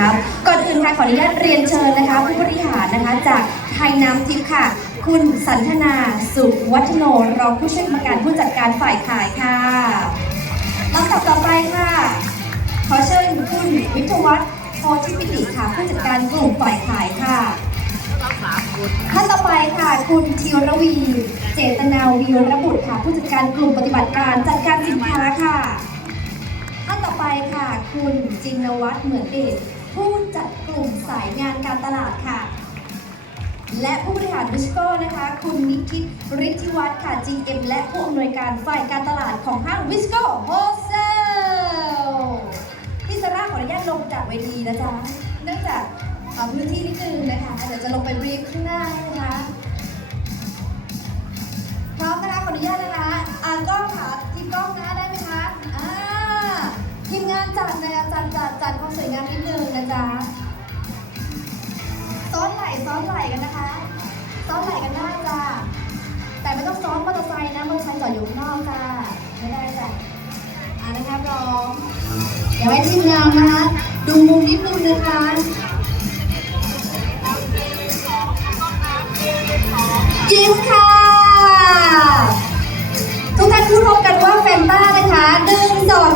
นะคะ ก่อนอื่นค่ะขออนุญาตเรียนเชิญนะคะ ผู้บริหารนะคะจากไทยน้ำทิพย์ค่ะ คุณสันทนาสุวัฒโนรองผู้ช่วยกรรมการผู้จัดการฝ่ายขายค่ะลำดับต่อไปค่ะ ขอเชิญคุณวิทยวัฒน์โพธิปิติค่ะผู้จัดการกลุ่มฝ่ายขายค่ะท่านต่อไปค่ะ คุณธีรวี เจตนาวีรบุตรค่ะ ผู้จัดการกลุ่มปฏิบัติการจัดการสินค้าค่ะ ท่านต่อไปค่ะ คุณจินวัฒน์เหมือนเดช ผู้จัดกลุ่มสายงานการตลาดค่ะ และผู้บริหารวิสโก้นะคะ คุณนิติตฤทธิวัฒน์ค่ะ GM และผู้อำนวยการฝ่ายการตลาดของห้างวิสโก้โฮเซลพี่ซาร่าขออนุญาตลงจากเวทีนะจ๊ะเนื่องจากพื้นที่นิดนึงนะคะ เดี๋ยวจะลงไปรีฟข้างหน้านะคะพร้อมนะคะขออนุญาตนะคะอ่ากล้องค่ะ ทีมงานจัดนะคะจัดจัดจัดความสวยงามนิดนึงนะจ๊ะซ้อนไหล่ซ้อนไหล่กันนะคะ ซ้อนไหล่กันได้จ้ะแต่ไม่ต้องซ้อนมอเตอร์ไซค์นะมอเตอร์ไซค์จอดอยู่ข้างนอกจ้ะไม่ได้จ้ะอ่านะคะพร้อมเดี๋ยวให้ทีมงานนะคะดูมุมนิดนึงนะคะยิ้มค่ะ ทุกท่านพูดพร้อมกันว่าแฟนต้านะคะหนึ่งสอง